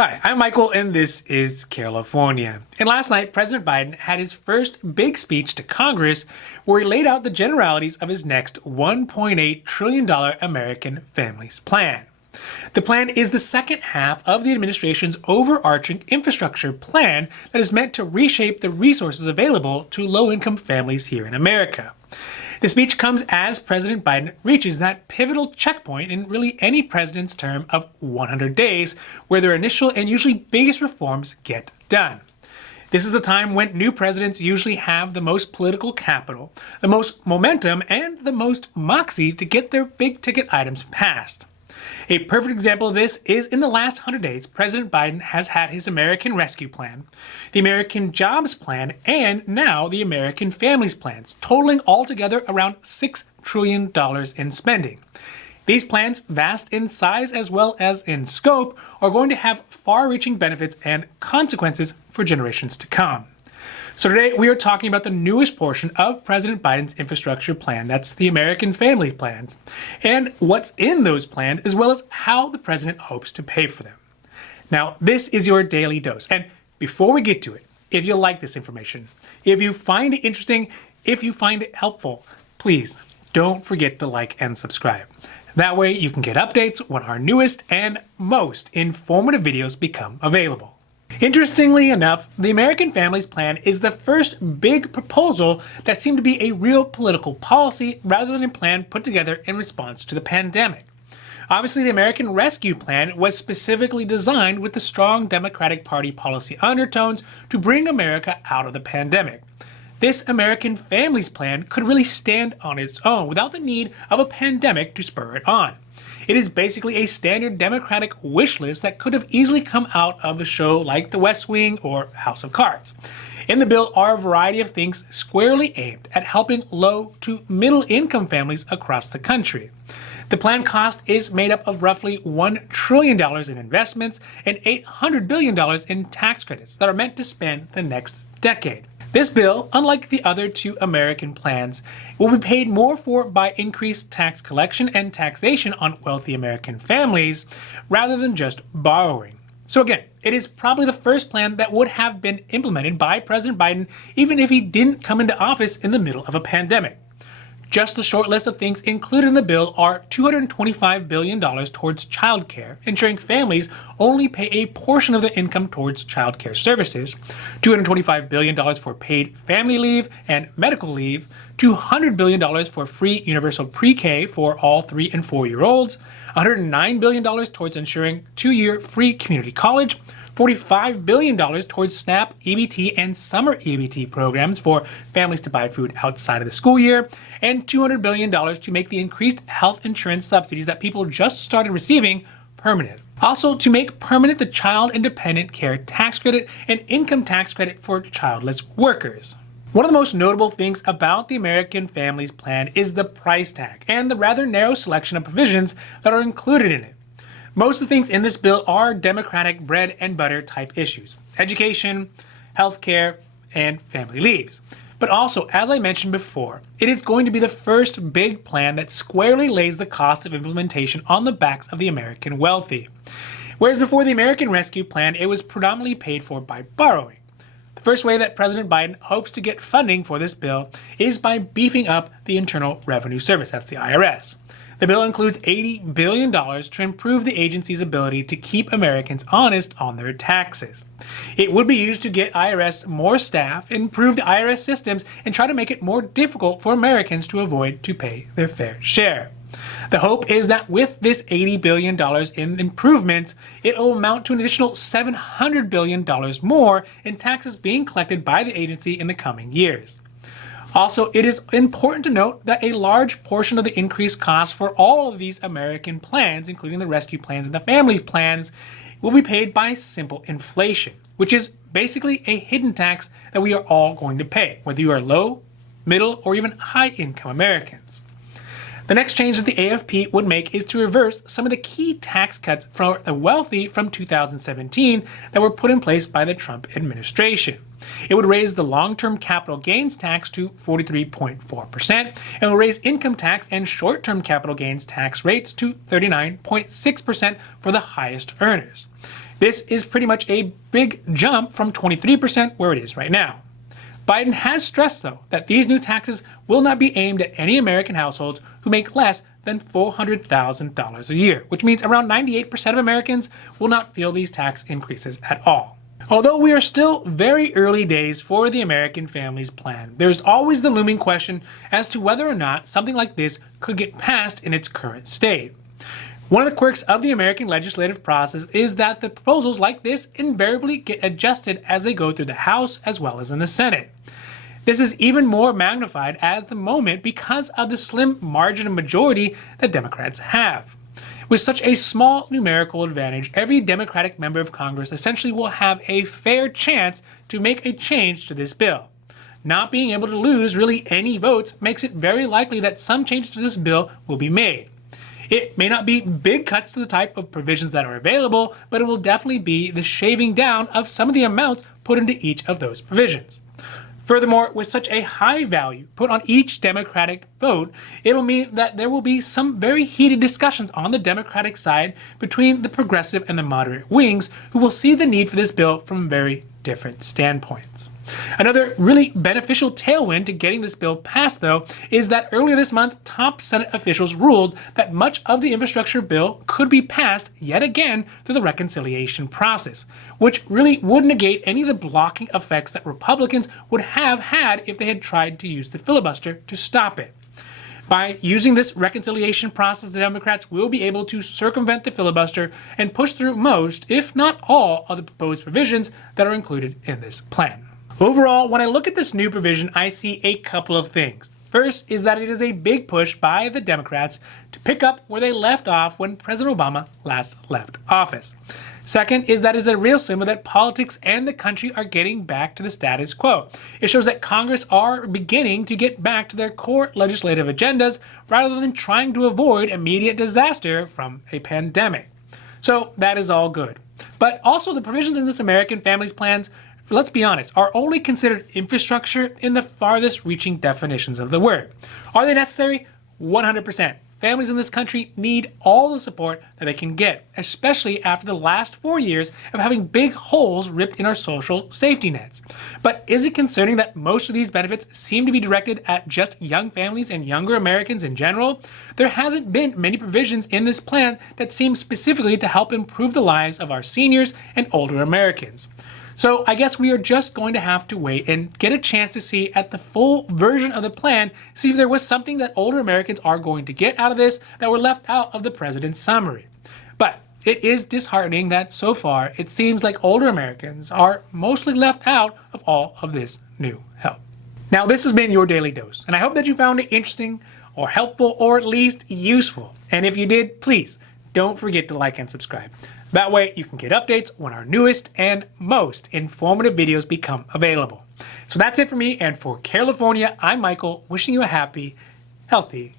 Hi, I'm Michael, and this is California. And last night, President Biden had his first big speech to Congress where he laid out the generalities of his next $1.8 trillion American Families Plan. The plan is the second half of the administration's overarching infrastructure plan that is meant to reshape the resources available to low-income families here in America. The speech comes as President Biden reaches that pivotal checkpoint in really any president's term of 100 days, where their initial and usually biggest reforms get done. This is the time when new presidents usually have the most political capital, the most momentum, and the most moxie to get their big-ticket items passed. A perfect example of this is in the last 100 days, President Biden has had his American Rescue Plan, the American Jobs Plan, and now the American Families Plans, totaling altogether around $6 trillion in spending. These plans, vast in size as well as in scope, are going to have far-reaching benefits and consequences for generations to come. So today we are talking about the newest portion of President Biden's infrastructure plan, that's the American Family Plans, and what's in those plans, as well as how the president hopes to pay for them. Now, this is your daily dose, and before we get to it, if you like this information, if you find it interesting, if you find it helpful, please don't forget to like and subscribe. That way you can get updates when our newest and most informative videos become available. Interestingly enough, the American Families Plan is the first big proposal that seemed to be a real political policy rather than a plan put together in response to the pandemic. Obviously, the American Rescue Plan was specifically designed with the strong Democratic Party policy undertones to bring America out of the pandemic. This American Families Plan could really stand on its own without the need of a pandemic to spur it on. It is basically a standard Democratic wish list that could have easily come out of a show like The West Wing or House of Cards. In the bill are a variety of things squarely aimed at helping low to middle income families across the country. The plan cost is made up of roughly $1 trillion in investments and $800 billion in tax credits that are meant to span the next decade. This bill, unlike the other two American plans, will be paid more for by increased tax collection and taxation on wealthy American families rather than just borrowing. So again, it is probably the first plan that would have been implemented by President Biden even if he didn't come into office in the middle of a pandemic. Just the short list of things included in the bill are $225 billion towards child care, ensuring families only pay a portion of their income towards child care services, $225 billion for paid family leave and medical leave, $200 billion for free universal pre-K for all 3 and 4-year-olds, $109 billion towards ensuring 2-year free community college, $45 billion towards SNAP, EBT, and summer EBT programs for families to buy food outside of the school year, and $200 billion to make the increased health insurance subsidies that people just started receiving permanent. Also, to make permanent the Child and Dependent Care Tax Credit and Income Tax Credit for childless workers. One of the most notable things about the American Families Plan is the price tag and the rather narrow selection of provisions that are included in it. Most of the things in this bill are Democratic bread and butter type issues: education, healthcare, and family leaves. But also, as I mentioned before, it is going to be the first big plan that squarely lays the cost of implementation on the backs of the American wealthy. Whereas before the American Rescue Plan, it was predominantly paid for by borrowing. The first way that President Biden hopes to get funding for this bill is by beefing up the Internal Revenue Service, that's the IRS. The bill includes $80 billion to improve the agency's ability to keep Americans honest on their taxes. It would be used to get IRS more staff, improve the IRS systems, and try to make it more difficult for Americans to avoid to pay their fair share. The hope is that with this $80 billion in improvements, it will amount to an additional $700 billion more in taxes being collected by the agency in the coming years. Also, it is important to note that a large portion of the increased costs for all of these American plans, including the rescue plans and the family plans, will be paid by simple inflation, which is basically a hidden tax that we are all going to pay, whether you are low, middle, or even high-income Americans. The next change that the AFP would make is to reverse some of the key tax cuts for the wealthy from 2017 that were put in place by the Trump administration. It would raise the long-term capital gains tax to 43.4% and will raise income tax and short-term capital gains tax rates to 39.6% for the highest earners. This is pretty much a big jump from 23% where it is right now. Biden has stressed, though, that these new taxes will not be aimed at any American households who make less than $400,000 a year, which means around 98% of Americans will not feel these tax increases at all. Although we are still very early days for the American Families Plan, there's always the looming question as to whether or not something like this could get passed in its current state. One of the quirks of the American legislative process is that the proposals like this invariably get adjusted as they go through the House as well as in the Senate. This is even more magnified at the moment because of the slim margin of majority that Democrats have. With such a small numerical advantage, every Democratic member of Congress essentially will have a fair chance to make a change to this bill. Not being able to lose really any votes makes it very likely that some changes to this bill will be made. It may not be big cuts to the type of provisions that are available, but it will definitely be the shaving down of some of the amounts put into each of those provisions. Furthermore, with such a high value put on each Democratic vote, it'll mean that there will be some very heated discussions on the Democratic side between the progressive and the moderate wings who will see the need for this bill from very different standpoints. Another really beneficial tailwind to getting this bill passed, though, is that earlier this month, top Senate officials ruled that much of the infrastructure bill could be passed yet again through the reconciliation process, which really would negate any of the blocking effects that Republicans would have had if they had tried to use the filibuster to stop it. By using this reconciliation process, the Democrats will be able to circumvent the filibuster and push through most, if not all, of the proposed provisions that are included in this plan. Overall, when I look at this new provision, I see a couple of things. First is that it is a big push by the Democrats to pick up where they left off when President Obama last left office. Second is that it is a real symbol that politics and the country are getting back to the status quo. It shows that Congress are beginning to get back to their core legislative agendas rather than trying to avoid immediate disaster from a pandemic. So that is all good. But also the provisions in this American Families Plans, let's be honest, are only considered infrastructure in the farthest reaching definitions of the word. Are they necessary? 100%. Families in this country need all the support that they can get, especially after the last 4 years of having big holes ripped in our social safety nets. But is it concerning that most of these benefits seem to be directed at just young families and younger Americans in general? There hasn't been many provisions in this plan that seem specifically to help improve the lives of our seniors and older Americans. So I guess we are just going to have to wait and get a chance to see at the full version of the plan, see if there was something that older Americans are going to get out of this that were left out of the president's summary. But it is disheartening that so far it seems like older Americans are mostly left out of all of this new help. Now, this has been your Daily Dose, and I hope that you found it interesting or helpful or at least useful. And if you did, please don't forget to like and subscribe. That way you can get updates when our newest and most informative videos become available. So that's it for me, and for California, I'm Michael, wishing you a happy, healthy